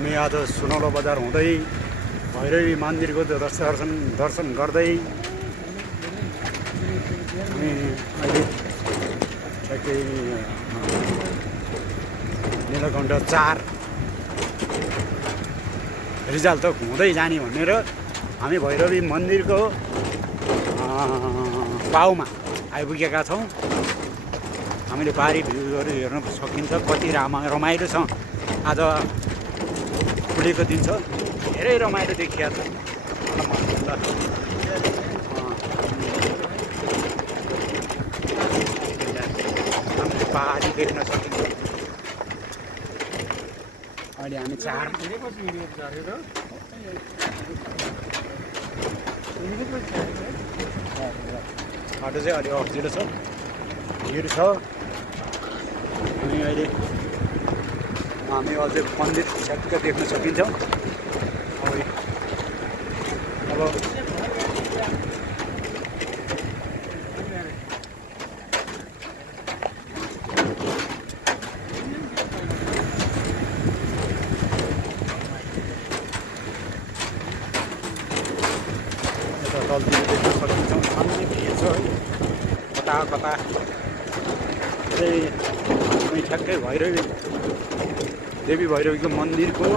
हामी आज सुनौलो बजार हुँदै भैरवी मन्दिरको दर्शन गर्दै हामी अहिले ठ्याक्कै नीलकण्ठ 4 रिजाल्ट त हुँदै जाने भनेर हामी भैरवी मन्दिरको पाउमा आइपुगेका छौँ। हामीले बारी भ्यूहरू हेर्न सकिन्छ, कति रमाइलो छ। आज खुलेको दिन छ, धेरै रमाइलो देखिया छ। हामीले पहाडी देख्न सकिन्छ। अहिले हामी 4 बाटो चाहिँ अलि अप्ठ्यारो छ, भिड छ। अनि अहिले हामी अझै मन्दिर ठ्याक्क देख्न सकिन्छ। अब तलतिर देख्न सकिन्छौँ, सामने भिड छ है, कता कता चाहिँ हामी ठ्याक्कै देवी भैरवीको मन्दिरको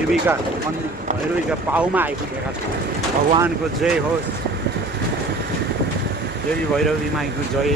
भैरवीका पाउमा आइपुगेका छौँ। भगवानको जय होस्, देवी भैरवी माईको जय।